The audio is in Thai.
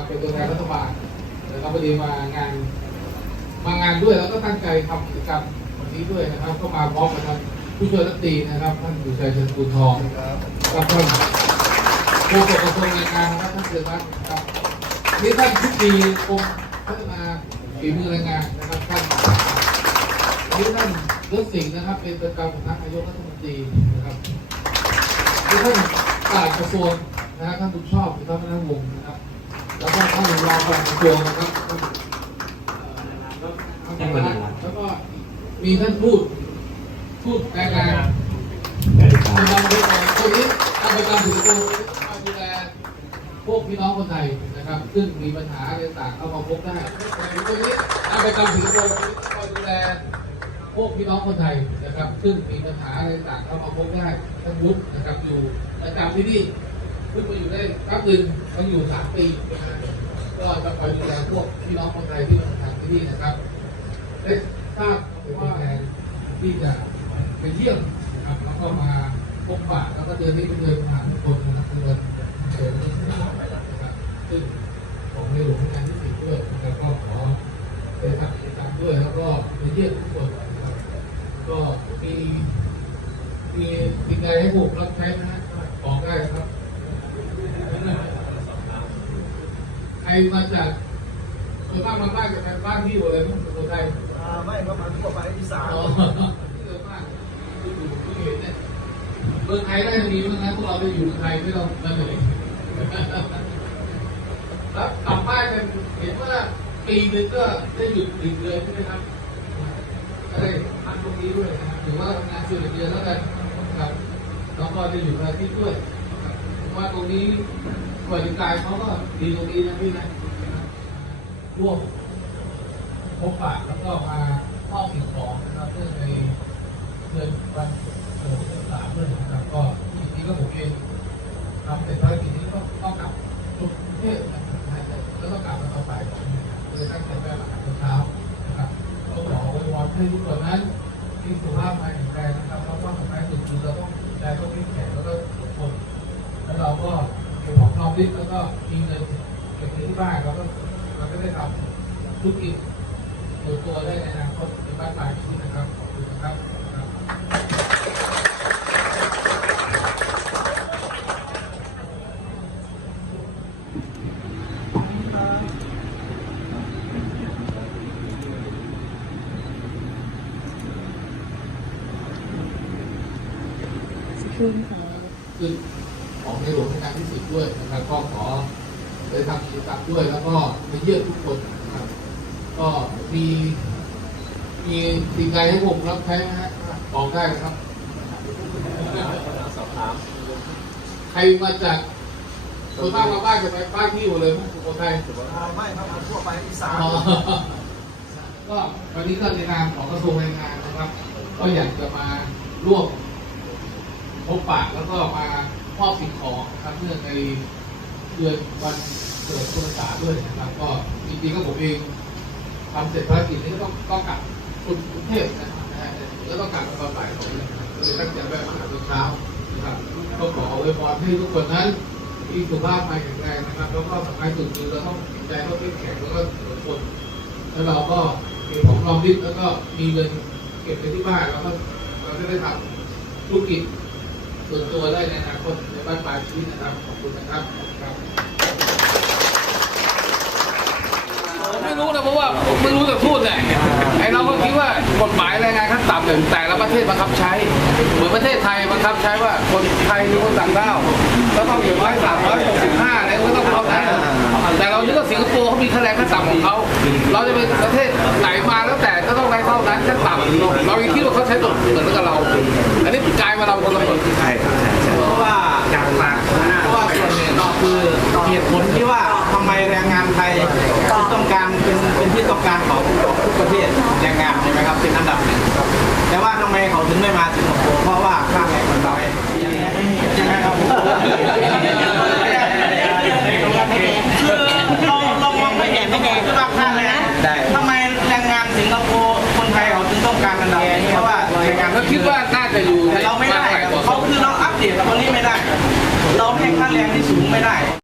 นะครับเป็นตัวแทนรัฐบาลนะครับพอดีมางาน มางานด้วยแล้วก็ตั้งใจทำกิจกรรมวันนี้ด้วยนะครับ ก็มาพร้อมกับท่านผู้ช่วยรัฐมนตรีนะครับ ท่านดุชัยเชิญกุลทองกับท่านผู้กำกับกระทรวงแรงงานนะครับท่านเสือรัตน์ครับนี่ท่านทุกปีกรมพัฒนาฝีมือแรงงานนะครับท่านนี่ท่านเลือกสิงห์นะครับ เป็นประจำสำนักนายกรัฐมนตรีนะครับนี่ท่านปลัดกระทรวงนะครับท่านบุญชอบท่านพนักวงนะครับ แล้วก็ท่านรองปลัดกระทรวงนะครับท่านแล้วก็มีท่านพูดพูดแรงงานคนนำด้วยกันคนนี้ทำประกันสิงคโปร์มาดูแลพวกพี่น้องคนไทยนะครับ ซึ่งมีปัญหาอะไรต่างเข้ามาพบได้คนนี้ทำประกันสิงคโปร์คอยดูแลพวกพี่น้องคนไทยนะครับ ซึ่งมีปัญหาอะไรต่างเข้ามาพบได้ท่านวุฒินะครับอยู่ประจำที่นี่ เพิ่งมาอยู่ได้แป๊บนึงเขาอยู่สามปีก็จะคอยดูแลพวกพี่น้องคนไทยที่มาทำที่นี่นะครับได้ทราบว่าแทนที่จะไปเยี่ยมนะครับแล้วก็มาพบปะแล้วก็เดินนี้เป็นเดินผ่านทุกคนนะครับเดินเดินนะครับซึ่งของในหลวงกาลที่สี่ด้วยนะครับก็ขอไปทำกิจกรรมด้วยแล้วก็ไปเยี่ยมทุกคนนะครับก็มีมีสิ่งใดให้ผมรับใช้นะฮะบอกได้ครับ ใคร มาจากส่วนมากมาบ้านกับบ้านพี่หมดเลยมั้งคนไทยอ่าไม่ประมาณทั่วไปอีสานอ๋อเยอะมากที่อยู่ที่เห็นเนี่ยเมืองไทยได้ดีมากนะพวกเราไปอยู่เมืองไทยไม่ต้องมาเหนื่อยแล้วกลับบ้านกันเห็นว่าปีหนึงก็ได้หยุดหนึ่งเดือนใช่ไหมครับก็ได้พักตรงนี้ด้วยนะครับถือว่าทำงานส่วนเดือนแล้วกันครับแล้วก็จะอยู่กับที่ด้วย ว่าตรงนี้สวัสดิการเขาก็ดีตรงนี้นะพี่นะร่วมพบปะแล้วก็มามอบสิ่งของนะครับเพื่อในเดือนวันเกิดศึกษาด้วยนะครับก็จริงๆก็ผมเองทำเสร็จภารกิจนี้ก็ต้องกลับกรุงเทพนะครับแล้วก็กลับมาต่อไปเลยตั้งใจแม่มาหาเช้านะครับก็ขออวยพรให้ทุกคนนั้นที่สุขภาพแข็งแรงนะครับเพราะว่าสำคัญสุดคือเราต้องใจต้องเข้มแข็งแล้วก็อดทนแล้วเรา ก็เก็บของรอมริบแล้วก็มีเงินเก็บไว้ที่บ้านเราก็เราก็ได้ทำธุรกิจตัวตัวได้ในอนาคตในบ้านปลายชีวิตนะครับขอบคุณนะครับครับ ขึ้นของในหลวงรัชกาลที่สิบด้วยนะครับก็ขอไปทำกิจกรรมด้วย แล้วก็ไปเยี่ยมทุกคนนะครับ ก็มีมีสิ่งใดให้ผมรับใช้นะฮะบอกได้นะครับสอบถามใครมาจากคนบ้านมาบ้านจะไปบ้านที่หมดเลยมั้งสุโขทัยอ่าไม่ประมาณทั่วไปอีสานอ๋อก็วันนี้ก็ในนามของกระทรวงแรงงานนะครับ ก็อยากจะมาร่วมพบปะแล้วก็มา มอบสิ่งของนะครับเนื่องในเดือนวันเกิดคุณษาด้วยนะครับ ก็จริงๆก็ผมเองทำเสร็จภารกิจนี้ก็ต้องต้องกลับกรุงเทพนะครับแล้วต้องกลับมาตอนบ่ายสองก็เลยตั้งใจแวะมาหาตอนเช้านะครับก็ขออวยพรให้ทุกคนนั้นมีสุขภาพแข็งแรงนะครับ แล้วก็สำคัญสุดคือเราต้องใจต้องเข้มแข็งแล้วก็อดทนแล้วเราก็เก็บของรอมริบแล้วก็มีเงินเก็บไว้ที่บ้านแล้วก็เราจะได้ทำธุรกิจ ส่วนตัวได้ในอนาคตในบ้านปลายชีวิตนะครับ ขอบคุณนะครับครับไม่รู้นะเพราะว่าไม่รู้จะพูดแหละไอเราก็คิดว่ากฎหมายแรงงานขั้นต่ำหนึ่งแต่ละประเทศบังคับใช้ เหมือนประเทศไทยบังคับใช้ว่าคนไทยมีคนต่างด้าวก็ต้องอยู่ร้อยสามร้อยหกสิบห้าเนี่ยก็ต้องเท่านั้น แต่เราคิดว่าสิงคโปร์เขามีค่าแรงขั้นต่ำของเขาเราจะเป็นประเทศไหนมาแล้วแต่ก็ต้องได้เท่านั้นขั้นต่ำเรายังคิดว่าเขาใช้กฎเหมือนกับเรา อันนี้กลายมาเราคนละคนเพราะว่าอย่างหลักเพราะว่าส่วนหนึ่งก็คือเหตุผลที่ว่าทำไมแรงงานไทยต้องการเป็นเป็นที่ต้องการของของทุกประเทศแรงงานใช่ไหมครับเป็นอันดับหนึ่งแต่ว่าทำไมเขาถึงไม่มาสิงคโปร์เพราะว่าค่าแรงมันน้อยใช่ไหมครับคือเราเรามองไม่เห็นไม่แดงคือว่าค่าแรงทำไมแรงงานสิงคโปร์คนไทยเขาถึงต้องการอันดับหนึ่งเพราะว่าแรงงาน ก็ คิดว่าน่าจะอยู่แต่เราไม่ได้เขาคือเราอัปเดตกับคนนี้ไม่ได้ เราให้ค่าแรงที่สูงไม่ได้